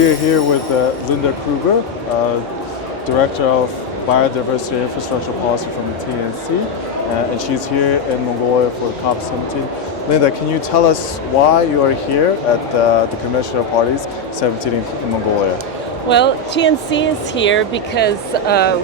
we're here with Linda Kruger, Director of Biodiversity and Infrastructure Policy from the TNC, and she's here in Mongolia for COP17. Linda, can you tell us why you are here at the Convention of Parties 17 in Mongolia? Well, TNC is here because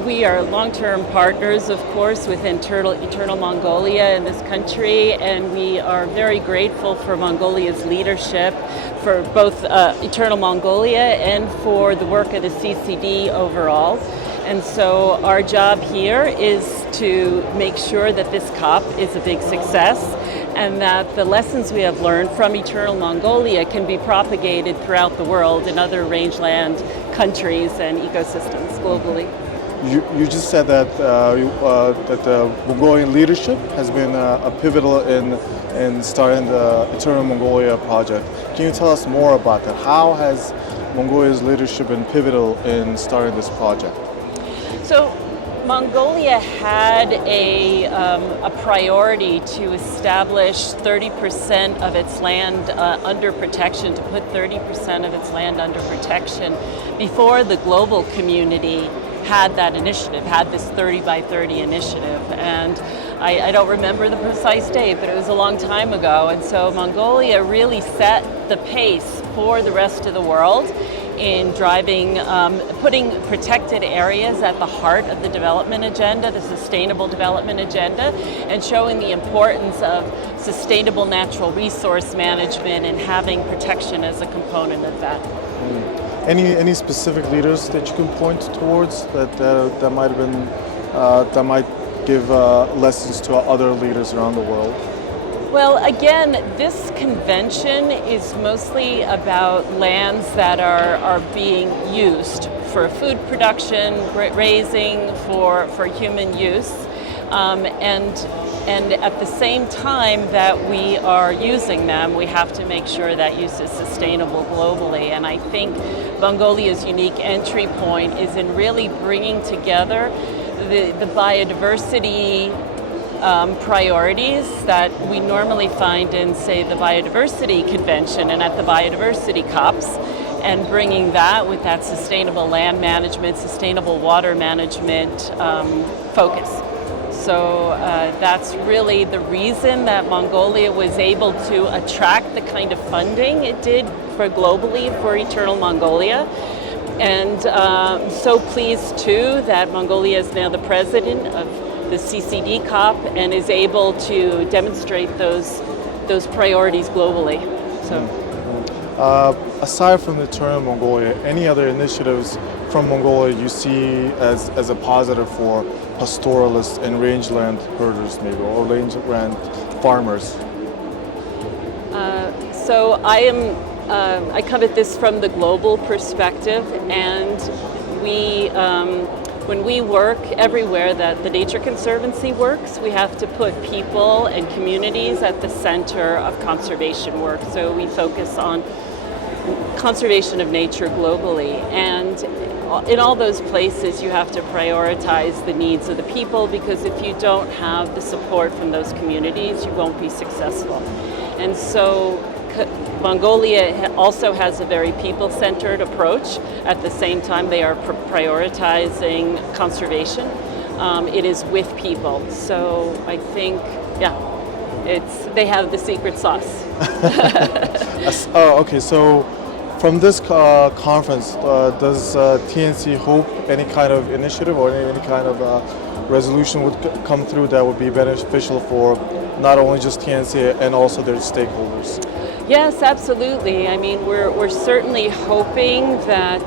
we are long-term partners, of course, with Eternal Mongolia in this country, and we are very grateful for Mongolia's leadership, for both Eternal Mongolia and for the work of the CCD overall. And so our job here is to make sure that this COP is a big success and that the lessons we have learned from Eternal Mongolia can be propagated throughout the world in other rangeland countries and ecosystems globally. You just said that that the Mongolian leadership has been pivotal in starting the Eternal Mongolia project. Can you tell us more about that? How has Mongolia's leadership been pivotal in starting this project? So Mongolia had a priority to establish 30% of its land under protection, to put 30% of its land under protection before the global community had that initiative, had this 30 by 30 initiative. And I don't remember the precise date, but it was a long time ago. And so Mongolia really set the pace for the rest of the world in driving, putting protected areas at the heart of the development agenda, the sustainable development agenda, and showing the importance of sustainable natural resource management and having protection as a component of that. Any specific leaders that you can point towards that might have been that might give lessons to other leaders around the world? Well, again, this convention is mostly about lands that are being used for food production, raising, for human use, and at the same time that we are using them, we have to make sure that use is sustainable globally. And I think Mongolia's unique entry point is in really bringing together the biodiversity priorities that we normally find in, say, the Biodiversity Convention and at the Biodiversity COPs, and bringing that with that sustainable land management, sustainable water management focus. So that's really the reason that Mongolia was able to attract the kind of funding it did for globally for Eternal Mongolia. And so pleased too that Mongolia is now the president of the CCD COP and is able to demonstrate those priorities globally. So, aside from the Eternal Mongolia, any other initiatives from Mongolia you see as a positive for pastoralists and rangeland herders, maybe, or rangeland farmers? So I come at this from the global perspective, and when we work everywhere that the Nature Conservancy works, we have to put people and communities at the center of conservation work. So we focus on conservation of nature globally. And in all those places, you have to prioritize the needs of the people, because if you don't have the support from those communities, you won't be successful. And so Mongolia also has a very people-centered approach. At the same time, they are prioritizing conservation. It is with people. So I think, they have the secret sauce. Okay, so from this conference, does TNC hope any kind of initiative or any kind of resolution would come through that would be beneficial for not only just TNC and also their stakeholders? Yes, absolutely. I mean, we're certainly hoping that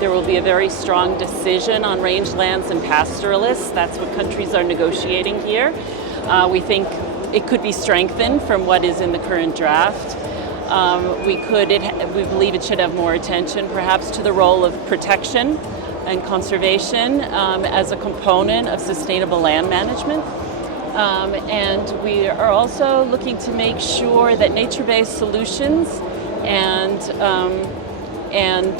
there will be a very strong decision on rangelands and pastoralists. That's what countries are negotiating here. We think it could be strengthened from what is in the current draft. We believe it should have more attention, perhaps, to the role of protection and conservation as a component of sustainable land management. And we are also looking to make sure that nature-based solutions and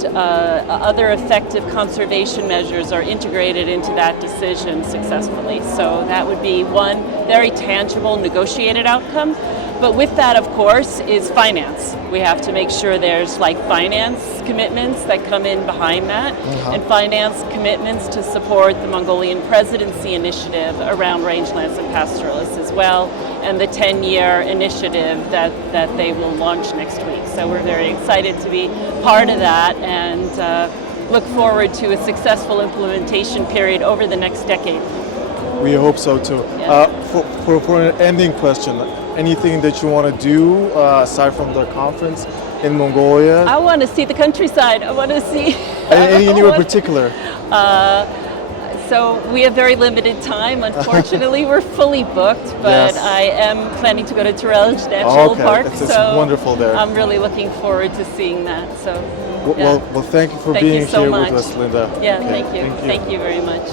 other effective conservation measures are integrated into that decision successfully. So that would be one very tangible negotiated outcome. But with that, of course, is finance. We have to make sure there's like finance commitments that come in behind that, and finance commitments to support the Mongolian presidency initiative around rangelands and pastoralists as well, and the 10-year initiative that they will launch next week. So we're very excited to be part of that, and look forward to a successful implementation period over the next decade. We hope so too. Yeah. For an ending question, anything that you want to do aside from the conference in Mongolia? I want to see the countryside. I want to see. Anywhere particular? So we have very limited time. Unfortunately, we're fully booked, but Yes. I am planning to go to Tyrrell National Park. It's wonderful there. I'm really looking forward to seeing that. So, Well, thank you for Thank being you so here much. with us, Linda. Yeah, Okay, thank you. Thank you very much.